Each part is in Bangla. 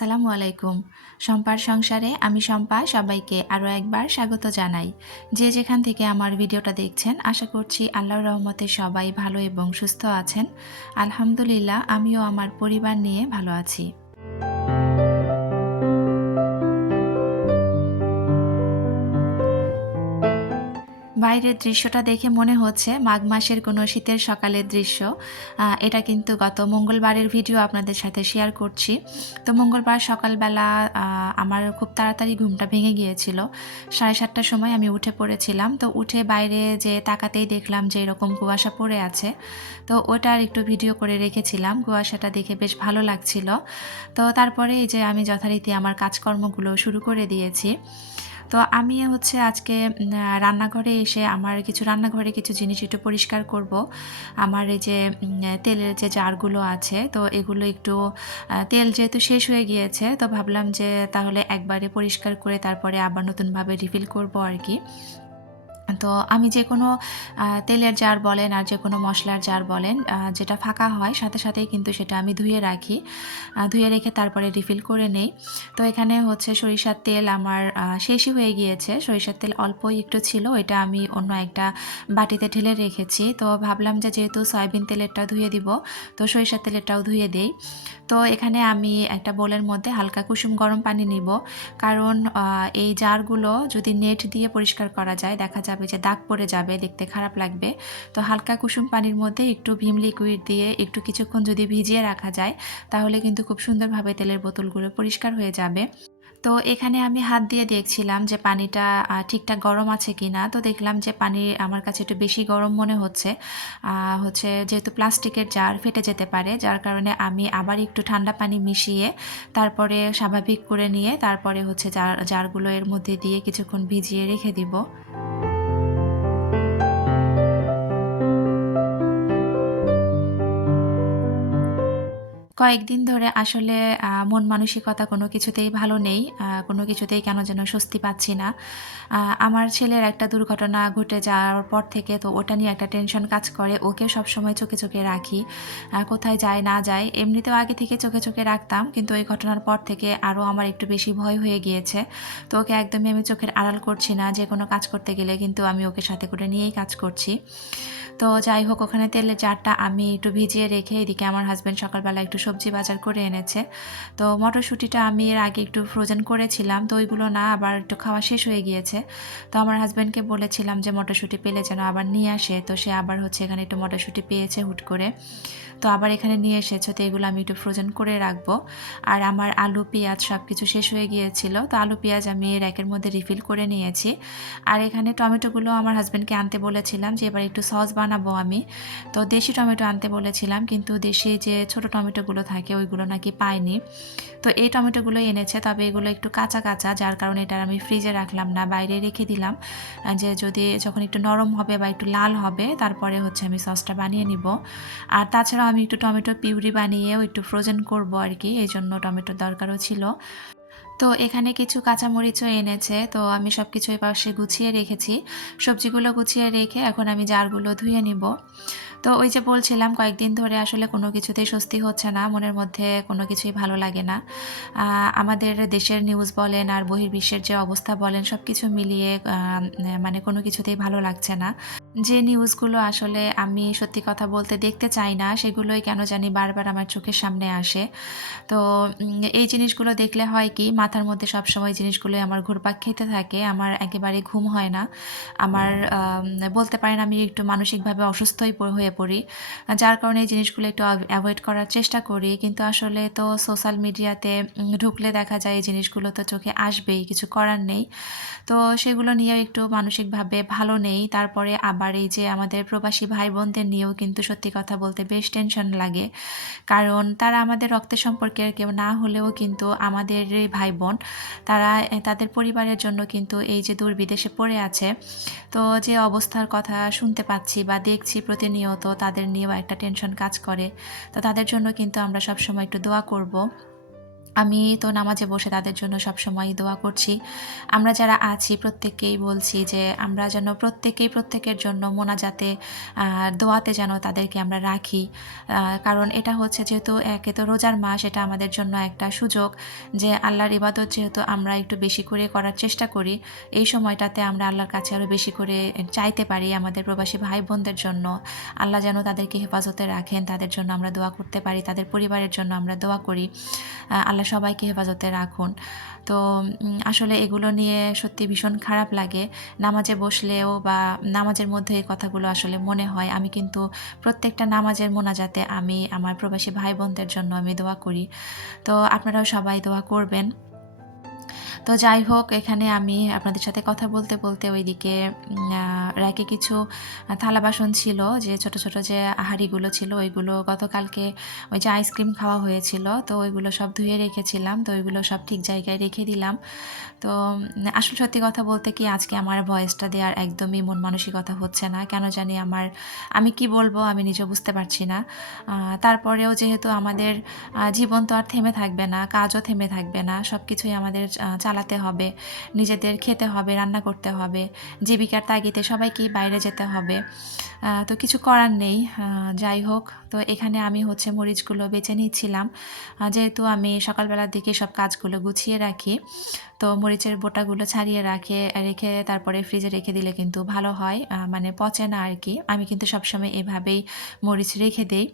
আসসালামু আলাইকুম। শম্পার সংসারে আমি শম্পা সবাইকে আরও একবার স্বাগত জানাই। যে যেখান থেকে আমার ভিডিওটা দেখছেন আশা করছি আল্লাহর রহমতে সবাই ভালো এবং সুস্থ আছেন। আলহামদুলিল্লাহ আমিও আমার পরিবার নিয়ে ভালো আছি। বাইরের দৃশ্যটা দেখে মনে হচ্ছে মাঘ মাসের কোনো শীতের সকালের দৃশ্য। এটা কিন্তু গত মঙ্গলবারের ভিডিও আপনাদের সাথে শেয়ার করছি। তো মঙ্গলবার সকালবেলা আমার খুব তাড়াতাড়ি ঘুমটা ভেঙে গিয়েছিল। 7:30টার সময় আমি উঠে পড়েছিলাম। তো উঠে বাইরে যেয়ে তাকাতেই দেখলাম যে এরকম কুয়াশা পড়ে আছে। তো ওটার একটু ভিডিও করে রেখেছিলাম। কুয়াশাটা দেখে বেশ ভালো লাগছিল। তো তারপরে এই যে আমি যথারীতি আমার কাজকর্মগুলো শুরু করে দিয়েছি। তো আমি হচ্ছে আজকে রান্নাঘরে এসে আমার রান্নাঘরে কিছু জিনিস একটু পরিষ্কার করব। আমার এই যে তেলের যে জারগুলো আছে তো এগুলো একটু তেল যেহেতু শেষ হয়ে গিয়েছে তো ভাবলাম যে তাহলে একবারে পরিষ্কার করে তারপরে আবার নতুনভাবে রিফিল করব আর কি। তো আমি যেকোনো তেলের জার বলেন আর যেকোনো মসলার জার বলেন যেটা ফাঁকা হয় সাথে সাথেই কিন্তু সেটা আমি ধুয়ে রাখি। ধুয়ে রেখে তারপরে রিফিল করে নেই। তো এখানে হচ্ছে সরিষার তেল আমার শেষই হয়ে গিয়েছে। সরিষার তেল অল্পই একটু ছিল, এটা আমি অন্য একটা বাটিতে ঢেলে রেখেছি। তো ভাবলাম যে যেহেতু সয়াবিন তেলেরটা ধুয়ে দিব তো সরিষার তেলেরটাও ধুয়ে দেই। তো এখানে আমি একটা বোলের মধ্যে হালকা কুসুম গরম পানি নিব, কারণ এই জারগুলো যদি নেট দিয়ে পরিষ্কার করা যায় দেখা যাবে যে দাগ পড়ে যাবে, দেখতে খারাপ লাগবে। তো হালকা কুসুম পানির মধ্যে একটু ভীম লিকুইড দিয়ে একটু কিছুক্ষণ যদি ভিজিয়ে রাখা যায় তাহলে কিন্তু খুব সুন্দরভাবে তেলের বোতলগুলো পরিষ্কার হয়ে যাবে। তো এখানে আমি হাত দিয়ে দেখছিলাম যে পানিটা ঠিকঠাক গরম আছে কিনা। তো দেখলাম যে পানি আমার কাছে একটু বেশি গরম মনে হচ্ছে। যেহেতু প্লাস্টিকের জার ফেটে যেতে পারে, যার কারণে আমি আবার একটু ঠান্ডা পানি মিশিয়ে তারপরে স্বাভাবিক করে নিয়ে তারপরে হচ্ছে জারগুলো এর মধ্যে দিয়ে কিছুক্ষণ ভিজিয়ে রেখে দিব। কয়েকদিন ধরে আসলে মন মানসিকতা কোনো কিছুতেই ভালো নেই। কোনো কিছুতেই কেন যেন স্বস্তি পাচ্ছি না। আমার ছেলের একটা দুর্ঘটনা ঘটে যাওয়ার পর থেকে তো ওটা নিয়ে একটা টেনশন কাজ করে। ওকে সবসময় চোখে, চোখে রাখি। কোথায় যায় না যায়। এমনিতেও আগে থেকে চোখে, চোখে রাখতাম। কিন্তু এই ঘটনার পর থেকে আরও আমার একটু বেশি ভয় হয়ে গিয়েছে। তো ওকে একদমই আমি চোখের আড়াল করছি না। যেকোনো কাজ করতে গেলে কিন্তু আমি ওকে সাথে করে নিয়েই কাজ করছি। তো যাই হোক, ওখানে তেলের জারটা আমি একটু ভিজিয়ে রেখে এদিকে আমার হাসব্যান্ড সকালবেলা একটু সবজি বাজার করে এনেছে। তো মটরশুঁটিটা আমি এর আগে একটু ফ্রোজেন করেছিলাম, তো ওইগুলো না আবার একটু খাওয়া শেষ হয়ে গিয়েছে। তো আমার হাসব্যান্ডকে বলেছিলাম যে মটরশুঁটি পেলে যেন আবার নিয়ে আসে। তো সে আবার হচ্ছে এখানে একটু মটরশুঁটি পেয়েছে হুট করে। তো আবার এখানে নিয়ে এসেছে, তো এগুলো আমি একটু ফ্রোজেন করে রাখবো। আর আমার আলু পেঁয়াজ সব কিছু শেষ হয়ে গিয়েছিল, তো আলু পেঁয়াজ আমি র্যাকের মধ্যে রিফিল করে নিয়েছি। আর এখানে টমেটোগুলো আমার হাসব্যান্ডকে আনতে বলেছিলাম যে এবার একটু সস বানাবো আমি। তো দেশি টমেটো আনতে বলেছিলাম, কিন্তু দেশি যে ছোট টমেটোগুলো থাকে ওইগুলো নাকি পাইনি। তো এই টমেটোগুলোই এনেছে, তবে এগুলো একটু কাঁচা কাঁচা, যার কারণে এটা আমি ফ্রিজে রাখলাম না, বাইরে রেখে দিলাম। যে যখন একটু নরম হবে বা একটু লাল হবে তারপরে হচ্ছে আমি সসটা বানিয়ে নিব। আর তাছাড়াও আমি একটু টমেটো পিউরি বানিয়েও একটু ফ্রোজেন করব আর কি, এই জন্য টমেটোর দরকারও ছিল। তো এখানে কিছু কাঁচামরিচও এনেছে, তো আমি সব কিছু এই পাশে গুছিয়ে রেখেছি। সবজিগুলো গুছিয়ে রেখে এখন আমি জারগুলো ধুয়ে নিব। তো ওই যে বলছিলাম কয়েকদিন ধরে আসলে কোনো কিছুতেই স্বস্তি হচ্ছে না, মনের মধ্যে কোনো কিছুই ভালো লাগে না। আমাদের দেশের নিউজ বলেন আর বহির্বিশ্বের যে অবস্থা বলেন সব কিছু মিলিয়ে মানে কোনো কিছুতেই ভালো লাগছে না। যে নিউজগুলো আসলে আমি সত্যি কথা বলতে দেখতে চাই না সেগুলোই কেন জানি বারবার আমার চোখের সামনে আসে। তো এই জিনিসগুলো দেখলে হয় কি, মাথার মধ্যে সবসময় জিনিসগুলোই আমার ঘুরপাক খেতে থাকে। আমার একেবারে ঘুম হয় না। আমার বলতে পারেন আমি একটু মানসিকভাবে অসুস্থই হয়ে পড়ি। যার কারণে এই জিনিসগুলো একটু অ্যাভয়েড করার চেষ্টা করি। কিন্তু আসলে তো সোশ্যাল মিডিয়াতে ঢুকলে দেখা যায় এই জিনিসগুলো তো চোখে আসবেই, কিছু করার নেই। তো সেগুলো নিয়েও একটু মানসিকভাবে ভালো নেই। তারপরে আবার এই যে আমাদের প্রবাসী ভাই-বোনদের নিয়েও কিন্তু সত্যি কথা বলতে বেশ টেনশন লাগে। কারণ তারা আমাদের রক্তের সম্পর্কের কেউ না হলেও কিন্তু আমাদেরই ভাই-বোন। তারা তাদের পরিবারের জন্য কিন্তু এই যে দূর বিদেশে পড়ে আছে, তো যে অবস্থার কথা শুনতে পাচ্ছি বা দেখছি প্রতিনিয়ত তাদের নিয়েও একটা টেনশন কাজ করে। তো তাদের জন্য কিন্তু আমরা সবসময় একটু দোয়া করব। আমি তো নামাজে বসে তাদের জন্য সবসময়ই দোয়া করছি। আমরা যারা আছি প্রত্যেককেই বলছি যে আমরা যেন প্রত্যেকেই প্রত্যেকের জন্য মোনাজাতে দোয়াতে যেন তাদেরকে আমরা রাখি। কারণ এটা হচ্ছে যেহেতু একে তো রোজার মাস, এটা আমাদের জন্য একটা সুযোগ যে আল্লাহর ইবাদত যেহেতু আমরা একটু বেশি করে করার চেষ্টা করি, এই সময়টাতে আমরা আল্লাহর কাছে আরও বেশি করে চাইতে পারি আমাদের প্রবাসী ভাই-বোনদের জন্য। আল্লাহ যেন তাদেরকে হেফাজতে রাখেন, তাদের জন্য আমরা দোয়া করতে পারি, তাদের পরিবারের জন্য আমরা দোয়া করি। আল্লাহ সবাইকে হেফাজতে রাখুন। তো আসলে এগুলো নিয়ে সত্যি ভীষণ খারাপ লাগে। নামাজে বসলেও বা নামাজের মধ্যে এই কথাগুলো আসলে মনে হয়। আমি কিন্তু প্রত্যেকটা নামাজের মোনাজাতে আমি আমার প্রবাসী ভাই-বোনদের জন্য আমি দোয়া করি। তো আপনারাও সবাই দোয়া করবেন। তো যাই হোক, এখানে আমি আপনাদের সাথে কথা বলতে বলতে ওইদিকে র্যাকে কিছু থালা বাসন ছিল, যে ছোট ছোট যে হাঁড়িগুলো ছিল ওইগুলো গতকালকে ওই যে আইসক্রিম খাওয়া হয়েছিল, তো ওইগুলো সব ধুয়ে রেখেছিলাম, তো ওইগুলো সব ঠিক জায়গায় রেখে দিলাম। তো আসলে সত্যি কথা বলতে কি, আজকে আমার ভয়েসটা দেওয়ার একদমই মন মানসিকতা হচ্ছে না, কেন জানি আমি কি বলবো আমি নিজেও বুঝতে পারছি না। তারপরেও যেহেতু আমাদের জীবন তো আর থেমে থাকবে না, কাজও থেমে থাকবে না, সব কিছুই আমাদের চালাতে হবে, নিজেদের খেতে হবে, রান্না করতে হবে, জীবিকার তাগিদে সবাইকেই বাইরে যেতে হবে। তো কিছু করার নেই। যাই হোক, তো এখানে আমি হচ্ছে মরিচগুলো বেছে নিচ্ছিলাম, যেহেতু আমি সকালবেলার দিকে সব কাজগুলো গুছিয়ে রাখি, তো মরিচের বোটাগুলো ছাড়িয়ে রেখে তারপরে ফ্রিজে রেখে দিলে কিন্তু ভালো হয়, মানে পচে না আর কি। আমি কিন্তু সবসময় এভাবেই মরিচ রেখে দেই।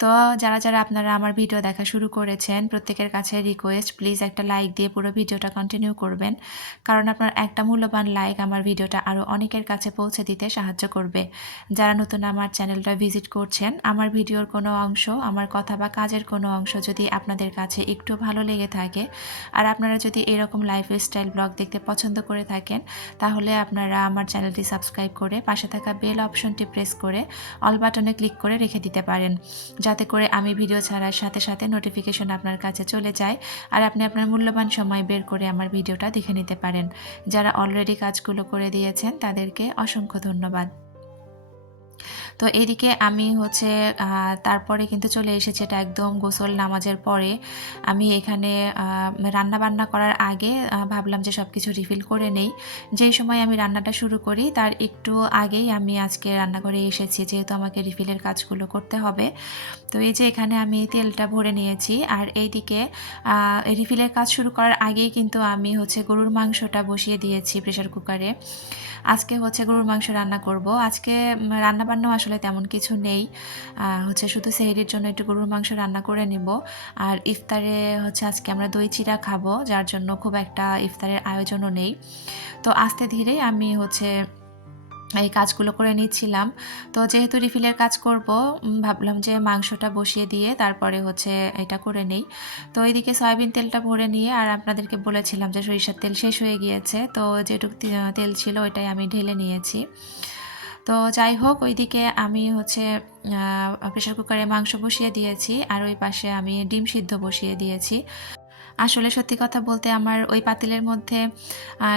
তো যারা আপনারা আমার ভিডিও দেখা শুরু করেছেন, প্রত্যেকের কাছে রিকোয়েস্ট, প্লিজ একটা লাইক দিয়ে পুরো ভিডিওটা কন্টিনিউ করবেন, কারণ আপনার একটা মূল্যবান লাইক আমার ভিডিওটা আরও অনেকের কাছে পৌঁছে দিতে সাহায্য করবে। যারা নতুন আমার চ্যানেলটা ভিজিট করছেন, আমার ভিডিওর কোনো অংশ, আমার কথা বা কাজের কোনো অংশ যদি আপনাদের কাছে একটু ভালো লেগে থাকে, আর আপনারা যদি এরকম লাইফস্টাইল ব্লগ দেখতে পছন্দ করে থাকেন, তাহলে আপনারা আমার চ্যানেলটি সাবস্ক্রাইব করে পাশে থাকা বেল অপশনটি প্রেস করে অল বাটনে ক্লিক করে রেখে দিতে পারেন, যাতে করে আমি ভিডিও ছাড়ার সাথে সাথে নোটিফিকেশন আপনার কাছে চলে যায়, আর আপনি আপনার মূল্যবান সময় বের করে আমার ভিডিওটা দেখে নিতে পারেন। যারা অলরেডি কাজগুলো করে দিয়েছেন তাদেরকে অসংখ্য ধন্যবাদ। তো এদিকে আমি হচ্ছে তারপরে কিন্তু চলে এসেছি, এটা একদম গোসল নামাজের পরে। আমি এখানে রান্না-বান্না করার আগে ভাবলাম যে সব কিছু রিফিল করে নেই। যেই সময় আমি রান্নাটা শুরু করি তার একটু আগেই আমি আজকে রান্নাঘরে এসেছি, যেহেতু আমাকে রিফিলের কাজগুলো করতে হবে। তো এই যে এখানে আমি তেলটা ভরে নিয়েছি, আর এইদিকে রিফিলের কাজ শুরু করার আগেই কিন্তু আমি হচ্ছে গরুর মাংসটা বসিয়ে দিয়েছি প্রেসার কুকারে। আজকে হচ্ছে গরুর মাংস রান্না করব। আজকে রান্নাবান্নাও আসলে তেমন কিছু নেই, হচ্ছে শুধু সেহরির জন্য একটু গরুর মাংস রান্না করে নেব। আর ইফতারে হচ্ছে আজকে আমরা দই চিড়া খাবো, যার জন্য খুব একটা ইফতারের আয়োজনও নেই। তো আস্তে ধীরে আমি হচ্ছে এই কাজগুলো করে নিচ্ছিলাম। তো যেহেতু রিফিলের কাজ করব, ভাবলাম যে মাংসটা বসিয়ে দিয়ে তারপরে হচ্ছে এটা করে নেই। তো এইদিকে সয়াবিন তেলটা ভরে নিয়ে, আর আপনাদেরকে বলেছিলাম যে সরিষার তেল শেষ হয়ে গিয়েছে, তো যেটুকু তেল ছিল ওইটাই আমি ঢেলে নিয়েছি। তো যাই হোক, ওইদিকে আমি হচ্ছে প্রেসার কুকারে মাংস বসিয়ে দিয়েছি, আর ওই পাশে আমি ডিম সিদ্ধ বসিয়ে দিয়েছি। আসলে সত্যি কথা বলতে আমার ওই পাতিলের মধ্যে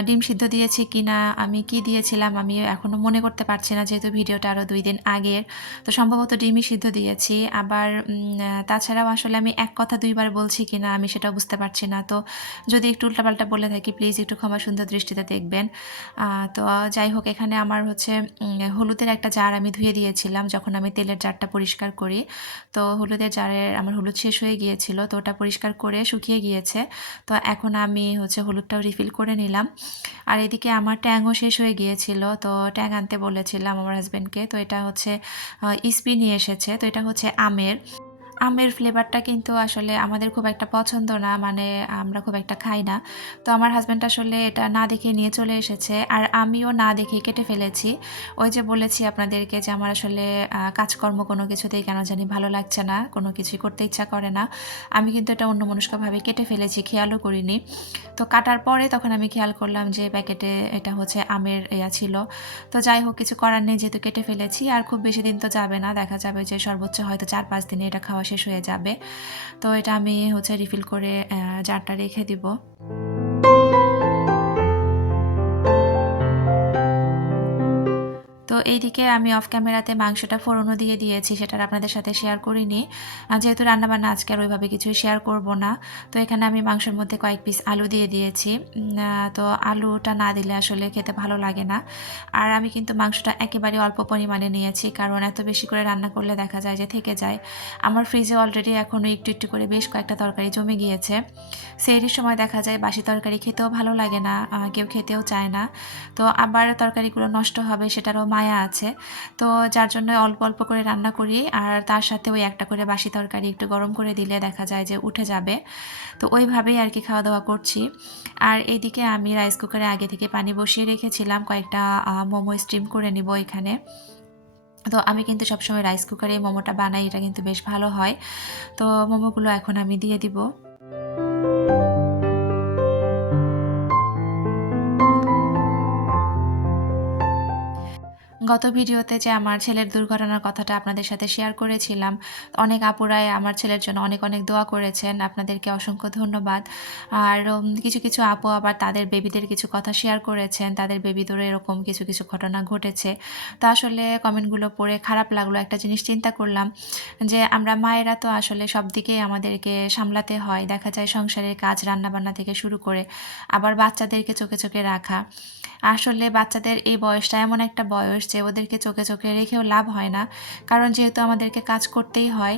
ডিম সিদ্ধ দিয়েছি কিনা, আমি কি দিয়েছিলাম আমি এখনও মনে করতে পারছি না, যেহেতু ভিডিওটা আরও 2 দিন আগের। তো সম্ভবত ডিমই সিদ্ধ দিয়েছি। আবার তাছাড়াও আসলে আমি এক কথা 2 বার বলছি কিনা আমি সেটাও বুঝতে পারছি না। তো যদি একটু উল্টাপাল্টা বলে থাকি, প্লিজ একটু ক্ষমা সুন্দর দৃষ্টিতে দেখবেন। তো যাই হোক, এখানে আমার হচ্ছে হলুদের একটা জার আমি ধুয়ে দিয়েছিলাম যখন আমি তেলের জারটা পরিষ্কার করি। তো হলুদের জারের আমার হলুদ শেষ হয়ে গিয়েছিল, তো ওটা পরিষ্কার করে শুকিয়ে গিয়েছে। তো এখন আমি হচ্ছে হলুদটাও রিফিল করে নিলাম। আর এদিকে আমার ট্যাংও শেষ হয়ে গিয়েছিল, তো ট্যাং আনতে বলেছিলাম আমার হাজব্যান্ডকে। তো এটা হচ্ছে ইসপি নিয়ে এসেছে, তো এটা হচ্ছে আমের। আমের ফ্লেভারটা কিন্তু আসলে আমাদের খুব একটা পছন্দ না, মানে আমরা খুব একটা খাই না। তো আমার হাসব্যান্ড আসলে এটা না দেখে নিয়ে চলে এসেছে, আর আমিও না দেখেই কেটে ফেলেছি। ওই যে বলেছি আপনাদেরকে যে আমার আসলে কাজকর্ম কোনো কিছুতেই কেন জানি ভালো লাগছে না, কোনো কিছুই করতে ইচ্ছা করে না। আমি কিন্তু এটা অন্যমনস্কভাবে কেটে ফেলেছি, খেয়ালও করিনি। তো কাটার পরে তখন আমি খেয়াল করলাম যে প্যাকেটে এটা হচ্ছে আমের ছিল। তো যাই হোক, কিছু করার নেই, যেহেতু কেটে ফেলেছি, আর খুব বেশি দিন তো যাবে না, দেখা যাবে যে সর্বোচ্চ হয়তো 4-5 দিনে এটা খাওয়া শেষ হয়ে যাবে। তো এটা আমি হচ্ছে রিফিল করে জারটা রেখে দিব। তো তো এইদিকে আমি অফ ক্যামেরাতে মাংসটা ফোড়নও দিয়ে দিয়েছি, সেটা আপনাদের সাথে শেয়ার করিনি, যেহেতু রান্নাবান্না আজকে আর ওইভাবে কিছুই শেয়ার করব না। তো এখানে আমি মাংসের মধ্যে কয়েক পিস আলু দিয়ে দিয়েছি। তো আলুটা না দিলে আসলে খেতে ভালো লাগে না। আর আমি কিন্তু মাংসটা একেবারে অল্প পরিমাণে নিয়েছি, কারণ এত বেশি করে রান্না করলে দেখা যায় যে থেকে যায়। আমার ফ্রিজে অলরেডি এখনও একটু একটু করে বেশ কয়েকটা তরকারি জমে গিয়েছে। সেহরির সময় দেখা যায় বাসি তরকারি খেতেও ভালো লাগে না, কেউ খেতেও চায় না। তো আবার তরকারিগুলো নষ্ট হবে সেটারও মায়া আছে। তো যার জন্য অল্প অল্প করে রান্না করি, আর তার সাথে ওই একটা করে বাসি তরকারি একটু গরম করে দিলে দেখা যায় যে উঠে যাবে। তো ওইভাবেই আর কি খাওয়া দাওয়া করছি। আর এইদিকে আমি রাইস কুকারে আগে থেকে পানি বসিয়ে রেখেছিলাম, কয়েকটা মোমো স্টিম করে নিব এখানে। তো আমি কিন্তু সবসময় রাইস কুকারে মোমোটা বানাই, এটা কিন্তু বেশ ভালো হয়। তো মোমোগুলো এখন আমি দিয়ে দিব। গত ভিডিওতে যে আমার ছেলের দুর্ঘটনার কথাটা আপনাদের সাথে শেয়ার করেছিলাম, অনেক আপুরাই আমার ছেলের জন্য অনেক অনেক দোয়া করেছেন, আপনাদেরকে অসংখ্য ধন্যবাদ। আর কিছু কিছু আপু আবার তাদের বেবিদের কিছু কথা শেয়ার করেছেন, তাদের বেবিদেরও এরকম কিছু কিছু ঘটনা ঘটেছে। তো আসলে কমেন্টগুলো পড়ে খারাপ লাগলো। একটা জিনিস চিন্তা করলাম যে আমরা মায়েরা তো আসলে সব দিকেই আমাদেরকে সামলাতে হয়, দেখা যায় সংসারের কাজ, রান্নাবান্না থেকে শুরু করে আবার বাচ্চাদেরকে চোখে চোখে রাখা। আসলে বাচ্চাদের এই বয়সটা এমন একটা বয়স যে ওদেরকে চোখে চোখে রেখেও লাভ হয় না, কারণ যেহেতু আমাদেরকে কাজ করতেই হয়।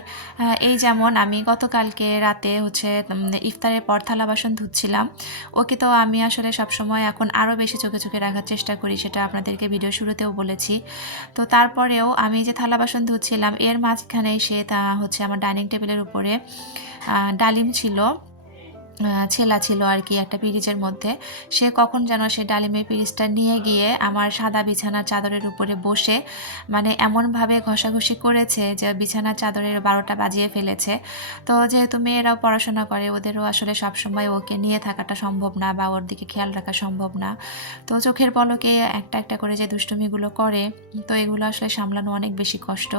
এই যেমন আমি গতকালকে রাতে হচ্ছে ইফতারের পর থালা বাসন ধুচ্ছিলাম, ওকে তো আমি আসলে সবসময় এখন আরও বেশি চোখে চোখে রাখার চেষ্টা করি, সেটা আপনাদেরকে ভিডিও শুরুতেও বলেছি। তো তারপরেও আমি যে থালা বাসন ধুচ্ছিলাম এর মাঝখানেই সে তা হচ্ছে আমার ডাইনিং টেবিলের উপরে ডালিম ছিল, ছেলা ছিল আর কি একটা পিরিচের মধ্যে। সে কখন যেন সে ডালিমের পিরিচটা নিয়ে গিয়ে আমার সাদা বিছানার চাদরের উপরে বসে মানে এমনভাবে ঘষাঘষি করেছে যে বিছানার চাদরের 12টা বাজিয়ে ফেলেছে। তো যেহেতু মেয়েরাও পড়াশোনা করে, ওদেরও আসলে সবসময় ওকে নিয়ে থাকাটা সম্ভব না বা ওর দিকে খেয়াল রাখা সম্ভব না। তো চোখের পলকে একটা একটা করে যে দুষ্টুমিগুলো করে, তো এগুলো আসলে সামলানো অনেক বেশি কষ্ট।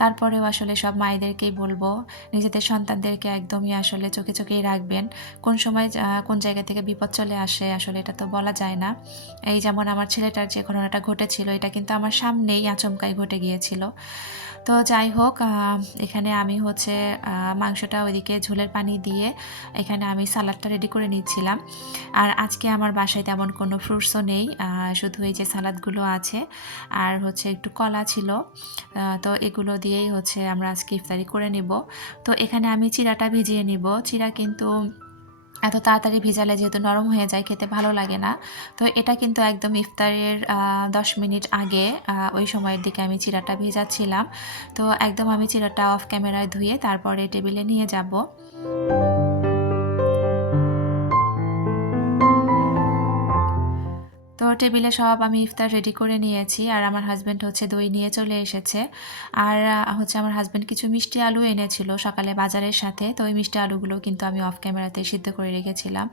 তারপরেও আসলে সব মায়েদেরকেই বলবো, নিজেদের সন্তানদেরকে একদমই আসলে চোখে চোখেই রাখবেন। কোন সময় কোন জায়গা থেকে বিপদ চলে আসে আসলে এটা তো বলা যায় না। এই যেমন আমার ছেলেটার যে ঘটনাটা ঘটেছিল, এটা কিন্তু আমার সামনেই আচমকাই ঘটে গিয়েছিল। তো যাই হোক, এখানে আমি হচ্ছে মাংসটা ওইদিকে ঝোলের পানি দিয়ে এখানে আমি সালাডটা রেডি করে নিচ্ছিলাম। আর আজকে আমার বাসায় তেমন কোনো ফ্রুটসও নেই, শুধু এই যে সালাদগুলো আছে আর হচ্ছে একটু কলা ছিল। তো এগুলো দিয়েই হচ্ছে আমরা আজকে ইফতারি করে নিব। তো এখানে আমি চিড়াটা ভিজিয়ে নিব। চিড়া কিন্তু এত তাড়াতাড়ি ভিজালে যেহেতু নরম হয়ে যায়, খেতে ভালো লাগে না। তো এটা কিন্তু একদম ইফতারের 10 মিনিট আগে ওই সময়ের দিকে আমি চিড়াটা ভেজাচ্ছিলাম। তো একদম আমি চিড়াটা অফ ক্যামেরায় ধুয়ে তারপরে টেবিলে নিয়ে যাব। তো টেবিলে সব আমি ইফতার রেডি করে নিয়েছি, আর আমার হাজব্যান্ড হচ্ছে দই নিয়ে চলে এসেছে। আর হচ্ছে আমার হাজব্যান্ড কিছু মিষ্টি আলু এনেছিল সকালে বাজারের সাথে, তো ওই মিষ্টি আলুগুলো কিন্তু আমি অফ ক্যামেরাতে সিদ্ধ করে রেখেছিলাম।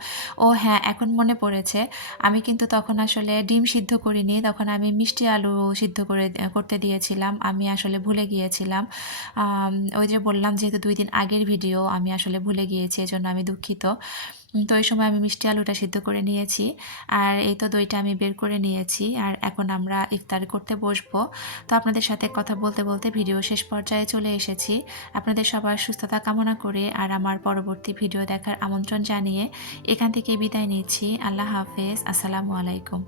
ও হ্যাঁ, এখন মনে পড়েছে, আমি কিন্তু তখন আসলে ডিম সিদ্ধ করিনি, তখন আমি মিষ্টি আলু সিদ্ধ করে করতে দিয়েছিলাম, আমি আসলে ভুলে গিয়েছিলাম। ওই যে বললাম যেহেতু 2 দিন আগের ভিডিও, আমি আসলে ভুলে গিয়েছি, এজন্য আমি দুঃখিত। তো এই সময় আমি মিষ্টি আলুটা সিদ্ধ করে নিয়েছি, আর এই তো দইটা আমি বের করে নিয়েছি, আর এখন আমরা ইফতার করতে বসবো। তো আপনাদের সাথে কথা বলতে বলতে ভিডিও শেষ পর্যায়ে চলে এসেছি। আপনাদের সবার সুস্থতা কামনা করে আর আমার পরবর্তী ভিডিও দেখার আমন্ত্রণ জানিয়ে এখান থেকে বিদায় নিচ্ছি। আল্লাহ হাফেজ, আসসালামু আলাইকুম।